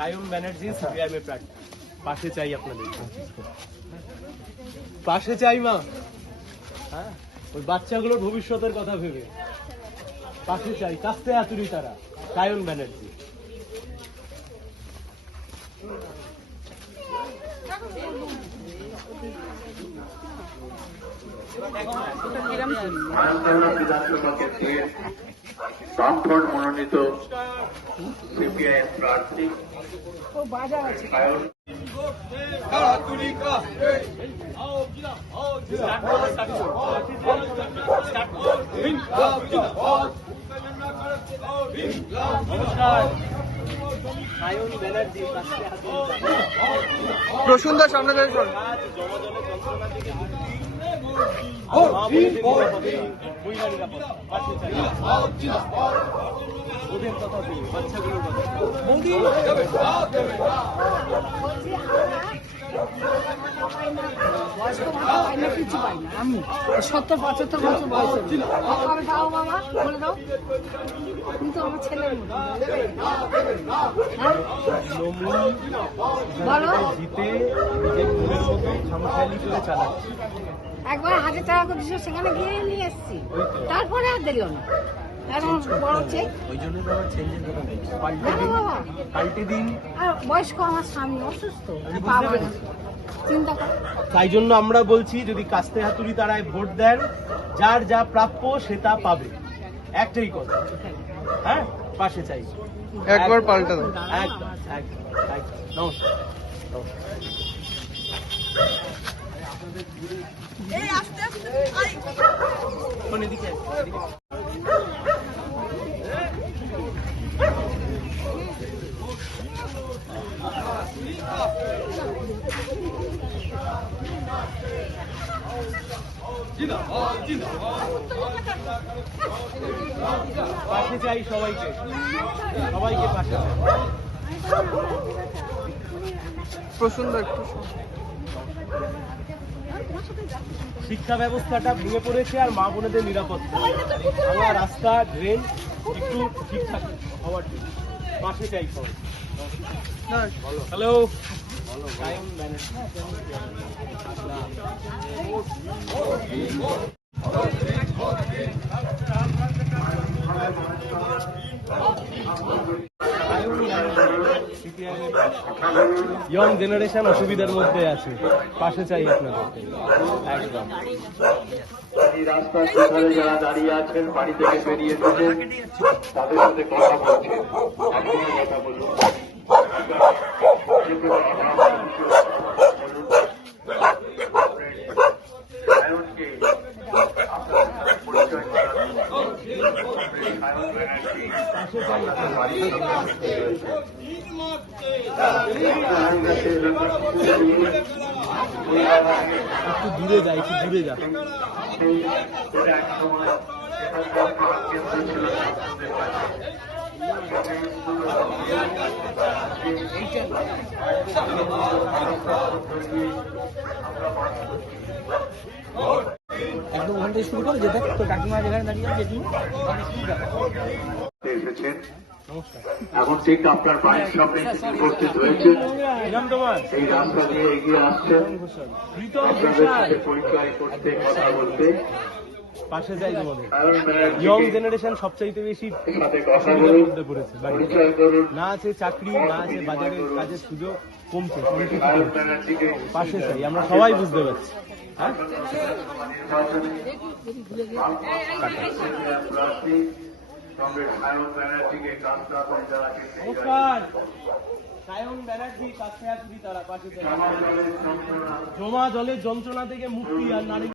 Sayan Banerjee CPIM প্রার্থী। পাশে চাই আপনাদের, পাশে চাই মা। হ্যাঁ, ওই বাচ্চাগুলোর ভবিষ্যতের কথা ভেবে পাশে চাই। কাস্তে হাতুড়ি তারা, সায়ন ব্যানার্জি। বিধানসভা কেন্দ্রের বামফ্রন্ট মনোনীত সিপিআইএম প্রার্থী সায়ন ব্যানার্জি প্রসুন্দর সামনে থেকে চল। ওদের কথা বলি, বাচ্চাগুলোর কথা। কিছু পাই না আমি 70-75 বছর বয়স হবে। দাও বাবা, বলে দাও। কিন্তু আমার ছেলের মতো বলো, জিতে নিজের মনের মতো খামখেয়ালি করে চালাচ্ছে। একবার 1000 টাকা করে দিয়েছিল, সেখানে গিয়ে নিয়ে এসছি, তারপরে আর দিল না। এখন বড় চেক, ওই জন্য তো আমার চেঞ্জের কথা বলছি। জানো বাবা, পাল্টে দিন। আর বয়স্ক আমার স্বামী অসুস্থ, পা ভাঙা। চিন্তা কর। তাই জন্য আমরা বলছি, যদি কাস্তে হাতুড়ি তারায় ভোট দেন, যার যা প্রাপ্য সে তা পাবে। একটাই কথা, হ্যাঁ, পাশে চাই। একবার পাল্টা দাও। একদম একদম একদম। নমস্কার। শোন, এদিকে আয়, এদিকে আয়। পাশে চাই সবাইকে, সবাইকে পাশে চাই। প্রসুন্দর একটু শিক্ষা ব্যবস্থাটা ভেঙে পড়েছে, আর মা বোনেদের নিরাপত্তা, ভাঙা রাস্তা, ড্রেন একটু ঠিকঠাক হওয়ার জন্য পাশে চাই সবাই। Hello, Sayan Banerjee. Young generation অসুবিধার মধ্যে আছে, পাশে চাই আপনাদের একদম। এই রাস্তার দুধারে যারা দাঁড়িয়ে আছেন, বাড়ি থেকে বেরিয়ে এসেছেন, তাদের সাথে কথা বলছেন। এখনই কথা বলুন। সায়নকে আপনার পরিচয় করান। সায়ন ব্যানার্জি আপনার বাড়ি থেকে আসতে রয়েছে। একটু দূরে যা, একটু দূরে যা। এক সময় কেন্দ্র ছিল ছাত্রদের কাছে। একদম ওখান থেকে শুরু করে যে দেখ তো কাকিমা যেখানে দাঁড়িয়ে আছে এসেছেন। এখন ঠিক আপনার বাড়ির সামনে উপস্থিত হয়েছে। এই রাস্তা দিয়ে এগিয়ে আসছেন আপনাদের সাথে পরিচয় করতে, কথা বলতে। পাশে যাই তোমাদের। ইয়ং জেনারেশন সবচাইতে বেশি অসুবিধার মধ্যে পড়েছে। না আছে চাকরি, না আছে বাজারে কাজের সুযোগ, কমছে। পাশে চাই, আমরা সবাই বুঝতে পারছি। হ্যাঁ, নমস্কার। সায়ন ব্যানার্জি কাছে আসবি তারা, পাশে চাই। জমা জলের যন্ত্রণা থেকে মুক্তি আর নারী